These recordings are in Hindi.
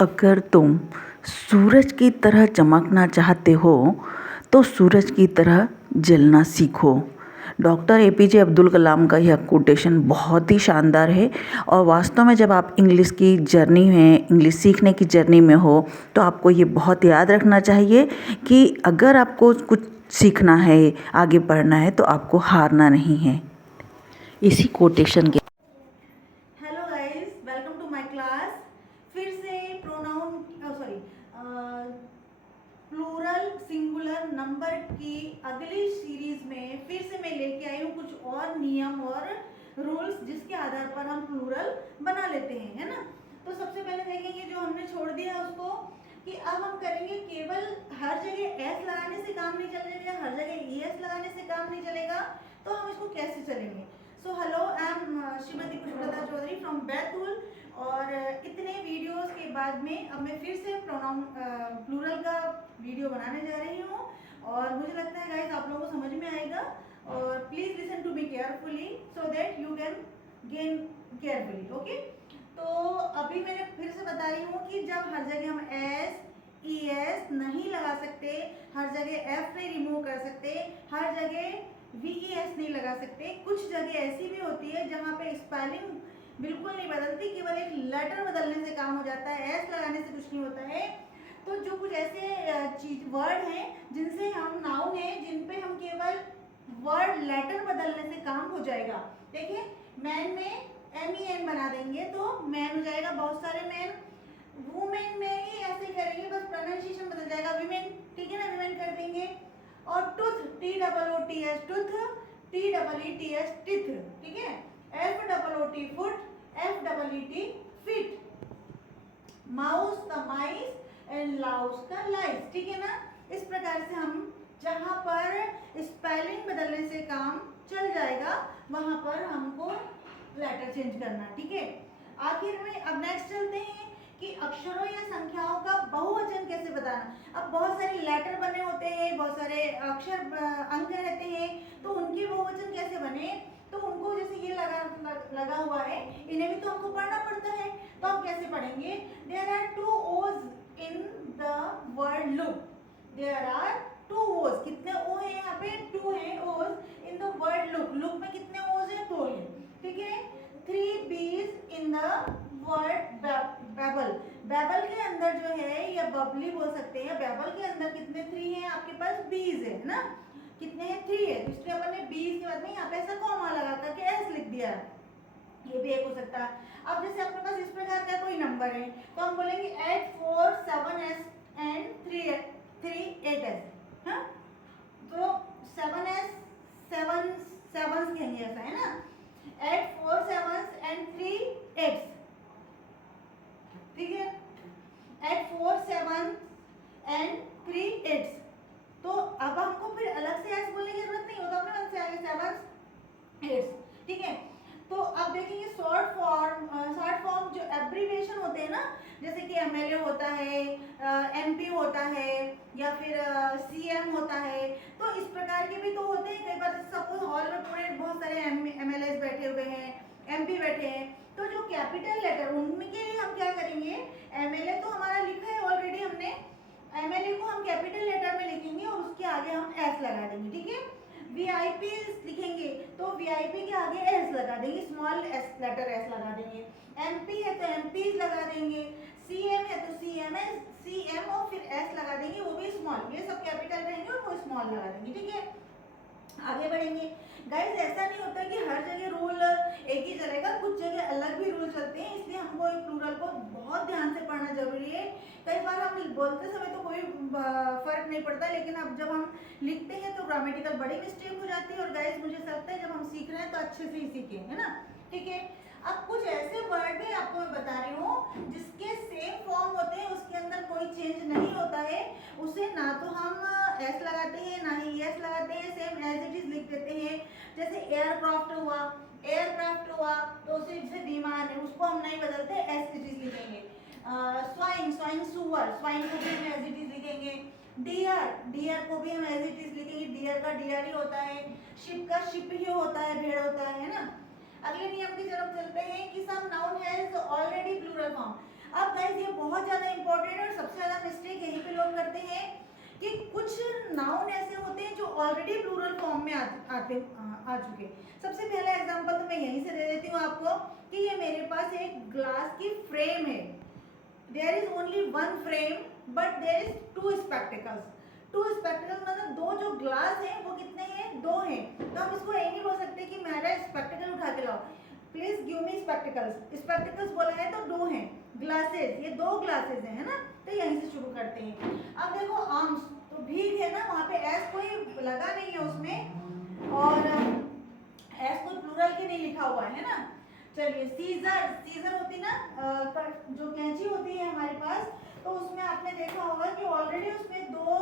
अगर तुम सूरज की तरह चमकना चाहते हो तो सूरज की तरह जलना सीखो। डॉक्टर एपीजे अब्दुल कलाम का यह कोटेशन बहुत ही शानदार है और वास्तव में जब आप इंग्लिश की जर्नी में, इंग्लिश सीखने की जर्नी में हो तो आपको ये बहुत याद रखना चाहिए कि अगर आपको कुछ सीखना है, आगे बढ़ना है तो आपको हारना नहीं है। इसी कोटेशन के hello guys, welcome to my class. फिर से प्लूरल सिंगुलर नंबर की अगली सीरीज में फिर से मैं लेके आई हूँ कुछ और नियम और रूल्स जिसके आधार पर हम प्लूरल बना लेते हैं, है ना। तो सबसे पहले देखेंगे जो हमने छोड़ दिया उसको कि अब हम करेंगे केवल हर जगह एस लगाने से काम नहीं चलेगा, हर जगह ईएस लगाने से काम नहीं चलेगा। तो हम इसको कैसे चलेंगे। So hello, I am Shrimati Pushpalata Chaudhary from Betul और इतने वीडियोस के बाद में अब मैं फिर से प्रोनाउन प्लूरल का वीडियो बनाने जा रही हूँ और मुझे लगता है गाइस आप लोगों को समझ में आएगा और please listen to me carefully so that you can gain carefully. Okay, तो अभी मैंने फिर से बता रही हूँ कि जब हर जगह हम एस ई एस नहीं लगा सकते, हर जगह एफ नहीं रिमूव कर सकते, हर जगह VES नहीं लगा सकते, कुछ जगह ऐसी भी होती है जहाँ पे स्पेलिंग बिल्कुल नहीं बदलती, केवल एक लेटर बदलने से काम हो जाता है, एस लगाने से कुछ नहीं होता है। तो जो कुछ ऐसे चीज वर्ड हैं जिनसे हम नाउन है जिन पे हम केवल वर्ड लेटर बदलने से काम हो जाएगा। देखिए मैन में MEN बना देंगे तो मैन हो जाएगा, बहुत सारे मैन। वुमेन में ही ऐसे करेंगे, बस प्रोनाउंसिएशन बदल जाएगा, वीमेन, ठीक है ना, वीमेन कर देंगे। और tooth, TOOTS tooth, TEETS teeth, ठीक है। FOOT foot, FEET feet. Mouse का माइस एंड लाउस का लाइस, ठीक है ना। इस प्रकार से हम जहां पर स्पेलिंग बदलने से काम चल जाएगा वहां पर हमको लेटर चेंज करना, ठीक है। आखिर में अब नेक्स्ट चलते हैं कि अक्षरों या संख्याओं का बहुवचन कैसे बताना। अब बहुत सारे लेटर बने होते हैं, बहुत सारे अक्षर अंक रहते हैं, तो उनके बहुवचन कैसे बने। तो उनको जैसे ये लगा हुआ है, इन्हें भी तो हमको पढ़ना पड़ता है, तो हम कैसे पढ़ेंगे। There are 2 o's in the word look. There are 2 o's, कितने ओ है यहाँ पे, 2 है ओज in the word look. Look में कितने ओज है, 2 है, ठीक है। 3 b's in the word babble. Babble के अंदर जो है या बबली बोल सकते हैं, बैबल के अंदर कितने 3 हैं आपके पास, बीज है ना, कितने हैं, 3 है। तो इसलिए अपन ने बीज के बाद में यहाँ पे ऐसा कॉमा लगा करके एस लिख दिया, ये भी एक हो सकता है। अब जैसे अपने पास इस प्रकार का कोई नंबर है तो हम बोलेंगे 8 4 7 S एंड 3 8 S, हाँ। तो 7 S 7 7 कहेंगे, ऐसा है ना, 8 4 7 एंड 3 8, ठीक है। 8 4 7 एंड 3 8। तो अब हमको फिर अलग से ऐसे बोलने की जरूरत नहीं होता, अपने मन से आगे 7 8, ठीक है। तो अब देखेंगे शॉर्ट फॉर्म जो एब्रीविएशन होते हैं ना, जैसे कि MLA होता है, MP होता है या फिर CM होता है, तो इस प्रकार के भी तो होते हैं। कई बार सपोज हॉल में पूरे बहुत सारे MLAs बैठे हुए हैं, MP बैठे हैं, तो जो कैपिटल लेटर उनके लिए हम क्या करेंगे, MLA तो हमारा लिखा है ऑलरेडी हमने, MLA को हम कैपिटल लेटर में लिखेंगे और उसके आगे हम S लगा देंगे, ठीक है। VIP लिखेंगे तो VIP के आगे S लगा देंगे, स्मॉल S लेटर S लगा देंगे। MP है तो MPs लगा देंगे, CM है तो CM और फिर S लगा देंगे, वो भी स्मॉल, ये सब कैपिटल रहेंगे और वो स्मॉल लगा देंगे, ठीक है। आगे बढ़ेंगे गाइस, ऐसा नहीं होता कि हर जगह रूल एक ही चलेगा, कुछ जगह अलग भी रूल चलते हैं, इसलिए हमको एक प्लूरल को बहुत ध्यान से पढ़ना जरूरी है। कई बार हम बोलते समय तो कोई फर्क नहीं पड़ता, लेकिन अब जब हम लिखते हैं तो ग्रामेटिकल बड़ी मिस्टेक हो जाती है। और गाइस मुझे लगता है जब हम सीख रहे हैं तो अच्छे से ही सीखें, है ना, ठीक है। अब कुछ ऐसे वर्ड भी आपको मैं बता रही हूँ जिसके सेम फॉर्म होते हैं, उसके अंदर कोई चेंज नहीं होता है, उसे ना तो हम S लगाते हैं ना ही ES लगाते हैं, सेम एज इट इज लिख देते हैं। जैसे एयरक्राफ्ट हुआ तो उसे जैसे विमान है उसको हम नहीं बदलते, एज इट इज लिखेंगे। स्वाइन सुअर, स्वाइन को भी हम एज इट इज लिखेंगे। डियर को भी हम एज इट इज लिखेंगे, डियर का डियर ही होता है, शिप का शिप ही होता है, भेड़ होता है ना। अगले नियम की तरफ चलते हैं कि some noun has already plural form. अब गाइस ये बहुत ज्यादा सबसे ज़्यादा मिस्टेक यहीं पे लोग करते हैं कि कुछ नाउन ऐसे होते हैं जो ऑलरेडी प्लूरल फॉर्म में आ चुके। सबसे पहला एग्जांपल तो मैं यहीं से दे देती हूँ आपको कि ये मेरे पास एक ग्लास की फ्रेम है। There is only one frame but there is two spectacles. Two spectacles मतलब दो जो ग्लास हैं वो कितने हैं, दो हैं। तो हम इसको ये नहीं बोल सकते कि मेरा स्पेक्टिकल उठा के लाओ, please give me spectacles. Spectacles बोला है तो दो हैं ग्लासेस, ये दो ग्लासेस हैं, है ना। तो यहीं से शुरू करते हैं। अब देखो आर्म्स, तो भीग है ना, वहाँ पे एस कोई लगा नहीं है उसमें, और एस कोई प्लूरल के नहीं लिखा हुआ है ना। चलिए सीजर, सीजर होती ना जो कैंची होती है हमारे पास, तो उसमें आपने देखा होगा कि ऑलरेडी उसमें दो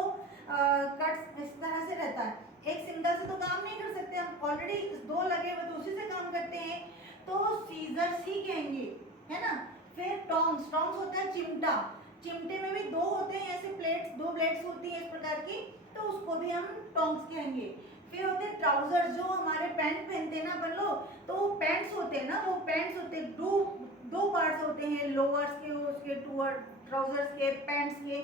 कट्स इस तरह से रहता है। एक सिंगल से तो काम नहीं कर सकते हम, ऑलरेडी दो लगे हुए तो उसी से काम करते हैं, तो सीजर सी कहेंगे, है ना। फिर टोंग्स, टोंग्स होता है चिमटा, चिमटे में भी दो होते हैं ऐसे प्लेट्स, दो ब्लेड्स होती है इस प्रकार की, तो उसको भी हम टोंग्स कहेंगे। फिर होते हैं ट्राउजर्स, जो हमारे पैंट पहनते हैं ना अपन लोग, तो वो पैंट्स होते हैं ना, वो पैंट्स होते हैं, दो पार्ट्स होते हैं, लोअर्स के, उसके ट्राउजर्स के, पैंट्स के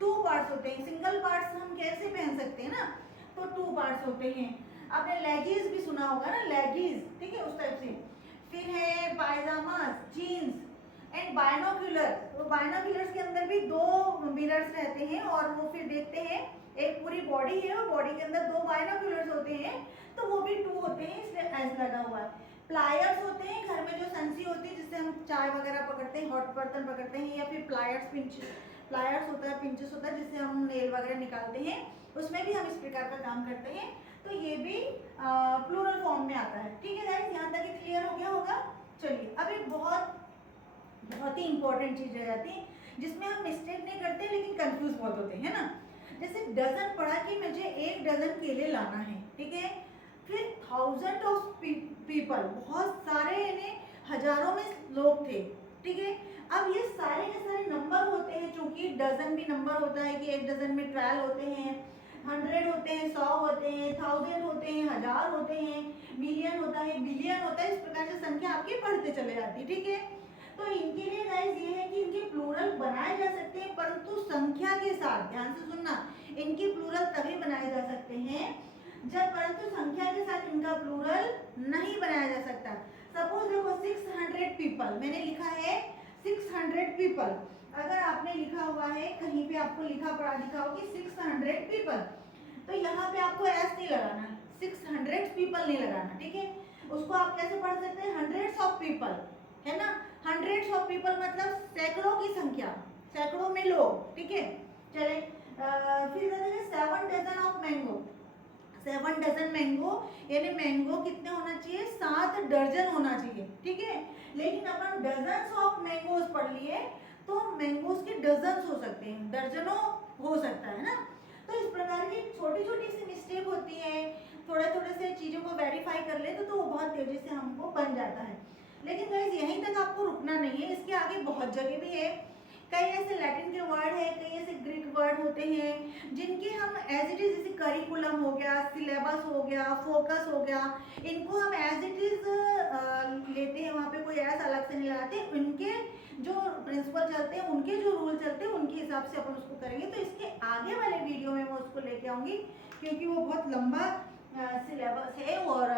टू पार्ट्स होते हैं। सिंगल पार्ट्स हम कैसे पहन सकते हैं ना, तो टू पार्ट्स होते हैं। आपने लेगीज भी सुना होगा ना, लेगीज, ठीक है, उस टाइप से। फिर है पायजामास, जीन्स एंड बायनोक्यूलर। तो बायनोक्यूलर्स के अंदर भी दो मिरर्स रहते हैं और वो फिर देखते हैं, एक पूरी बॉडी है और बॉडी के अंदर दो बायनोक्यूलर्स होते हैं, तो वो भी टू होते हैं, इसलिए एस लगा हुआ है। प्लायर्स होते हैं घर में, जो संसी होती है जिससे हम चाय वगैरह पकड़ते हैं, हॉट बर्तन पकड़ते हैं, या फिर प्लायर्स, प्लायर्स होता है, पिंचेस होता है जिससे हम नेल वगैरह निकालते हैं, उसमें भी हम इस प्रकार का काम करते हैं। तो ये भी प्लूरल फॉर्म में आता है। ठीक है गाइस, यहाँ तक क्लियर हो गया होगा। चलिए अब एक बहुत ही इंपॉर्टेंट चीज रह जाती है जिसमें हम मिस्टेक नहीं करते लेकिन कंफ्यूज बहुत होते हैं ना। जैसे डजन पढ़ा कि मुझे एक डजन केले लाना है, ठीक है। फिर थाउजेंड ऑफ पीपल, बहुत सारे यानी हजारों में लोग थे, ठीक है। अब ये सारे के सारे नंबर होते हैं, चूंकि डजन भी नंबर होता है कि एक डजन में 12 होते हैं, 100 होते हैं, 100 होते हैं, 1000 होते हैं, 1000 होते हैं, मिलियन होता है, बिलियन होता है, इस प्रकार से संख्या आपकी बढ़ते चले जाती है, ठीक है। तो इनके लिए गाइस ये है कि इनके प्लूरल बनाए जा सकते हैं, परंतु संख्या के साथ, ध्यान से सुनना, इनकी प्लूरल तभी बनाए जा सकते हैं जब, परंतु संख्या के साथ इनका प्लूरल नहीं बनाया जा सकता। सपोज देखो 600 पीपल, मैंने लिखा है 600 पीपल। अगर आपने लिखा हुआ है कहीं पे, आपको लिखा पढ़ा दिखा हो कि 600 पीपल, तो यहाँ पे आपको एस नहीं लगाना, 600 पीपल नहीं लगाना, ठीक है। उसको आप कैसे पढ़ सकते हैं, हंड्रेड्स ऑफ पीपल, है ना। हंड्रेड्स ऑफ पीपल मतलब सैकड़ों की संख्या, सैकड़ों में लोग, ठीक है। चले फिर 7 dozen of mango, 7 dozen mango, यानी मैंगो कितने होना चाहिए, 7 दर्जन होना चाहिए, ठीक है। लेकिन अपन डजन्स ऑफ मैंगोज पढ़ लिए, तो मैंगोज के डजन्स हो सकते हैं, दर्जनों हो सकता है ना। तो इस प्रकार की छोटी छोटी सी मिस्टेक होती है, थोड़े थोड़े से चीज़ों को वेरीफाई कर ले तो वो बहुत तेजी से हमको बन जाता है। लेकिन गाइस यहीं तक आपको रुकना नहीं है, इसके आगे बहुत जगह भी है। कई ऐसे लैटिन के वर्ड है, कई ऐसे ग्रीक वर्ड होते हैं जिनके हम एज इट इज, जैसे करिकुलम हो गया, सिलेबस हो गया, फोकस हो गया, इनको हम एज इट इज लेते हैं, वहाँ पे कोई ऐसा अलग से नहीं लगाते। उनके जो प्रिंसिपल चलते हैं, उनके जो रूल चलते हैं, उनके हिसाब से अपन उसको करेंगे। तो इसके आगे वाले वीडियो में मैं उसको लेके आऊँगी, क्योंकि वो बहुत लंबा सिलेबस है और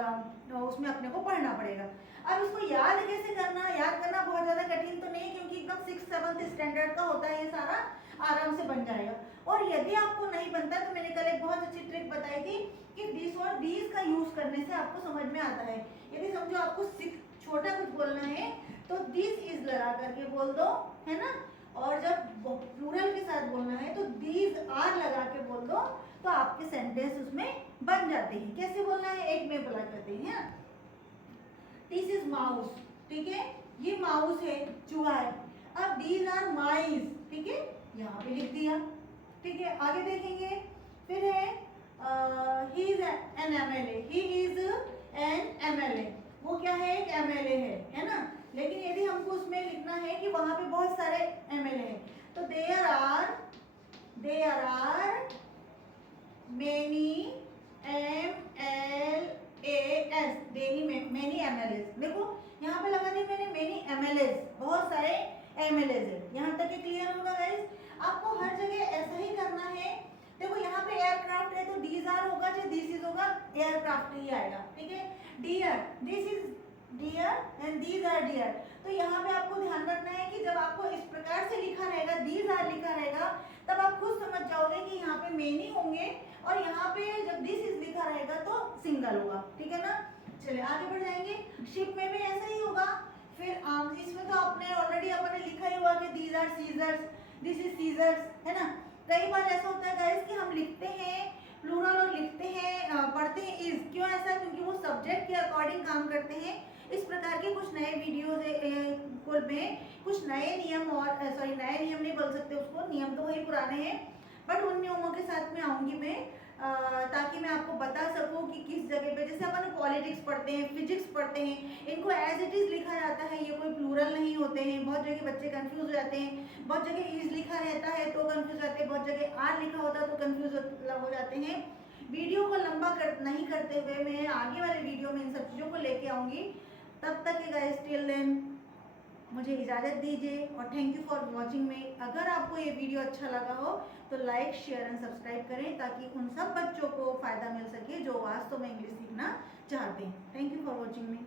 उसमें अपने को पढ़ना पड़ेगा। अब इसको याद कैसे करना, याद करना बहुत ज़्यादा कठिन तो नहीं, क्योंकि एकदम 6th-7th स्टैंडर्ड का होता है, ये सारा आराम से बन जाएगा। और यदि आपको नहीं बनता तो मैंने कल एक बहुत अच्छी ट्रिक बताई थी कि दिस और दीज का यूज़ करने से आपको समझ में आता है। यदि समझो आपको छोटा कुछ बोलना है तो दिस इज लगा करके बोल दो, है ना। और जब प्लूरल के साथ बोलना है तो दीज आर लगा के बोल दो, तो आपके सेंटेंस उसमें बन जाते हैं। कैसे बोलना है, एक में बोला करते हैं। दिस इज माउस, ठीक है, ये माउस है, चूहा है। अब दीज आर माइस, ठीक है, यहाँ पे लिख दिया, ठीक है। आगे देखेंगे, फिर है he is an MLA, he is an MLA, वो क्या है, एक एमएलए है ना। लेकिन यदि हमको उसमें लिखना है कि वहां पे बहुत सारे एमएलए हैं, तो there are many MLAS, many MLAs. देखो यहाँ पे लगा दी मैंने मेनी एमएलएस, बहुत सारे एमएलएस है। यहाँ तक क्लियर होगा गाइस। आपको हर जगह ऐसा ही करना है। देखो यहाँ पे एयरक्राफ्ट है तो डीज आर होगा, चाहे दिस इज होगा, एयरक्राफ्ट ही आएगा, ठीक है। Deer, this is deer and these are deer. तो यहाँ पे आपको ध्यान रखना है कि जब आपको इस प्रकार से लिखा रहेगा, दीज आर लिखा रहेगा, तब आप खुद समझ जाओगे कि यहाँ पे मेनी होंगे, और यहाँ पे जब दिस इज लिखा रहेगा तो सिंगल होगा, ठीक है ना। चलिए आगे बढ़ जाएंगे। शिप में भी ऐसा ही होगा। फिर इसमें तो आपने ऑलरेडी अपने लिखा ही हुआ कि these are scissors, this is scissors, है ना। कई बार ऐसा होता है गाइस कि हम लिखते हैं प्लूरल और लिखते हैं पढ़ते हैं इज। क्यों ऐसा? क्योंकि वो सब्जेक्ट के अकॉर्डिंग काम करते हैं। इस प्रकार के कुछ नए वीडियोज में कुछ नए नियम, और सॉरी नए नियम नहीं बोल सकते उसको, नियम तो वही पुराने हैं, बट उन नियमों के साथ में आऊँगी मैं, ताकि मैं आपको बता सकूं कि किस जगह पे, जैसे अपन पॉलिटिक्स पढ़ते हैं, फिजिक्स पढ़ते हैं, इनको एज इट इज़ लिखा जाता है, ये कोई प्लूरल नहीं होते हैं। बहुत जगह बच्चे कंफ्यूज हो जाते हैं, बहुत जगह इज लिखा रहता है तो कंफ्यूज हो जाते हैं, बहुत जगह आर लिखा होता है तो कंफ्यूज हो जाते हैं। वीडियो को लंबा नहीं करते हुए मैं आगे वाले वीडियो में इन सब चीज़ों को लेके आऊँगी। तब तक ये गाइस, टिल देन मुझे इजाज़त दीजिए और थैंक यू फॉर वॉचिंग में। अगर आपको ये वीडियो अच्छा लगा हो तो लाइक, शेयर एंड सब्सक्राइब करें, ताकि उन सब बच्चों को फ़ायदा मिल सके जो वास्तव में इंग्लिश सीखना चाहते हैं। थैंक यू फॉर वॉचिंग में।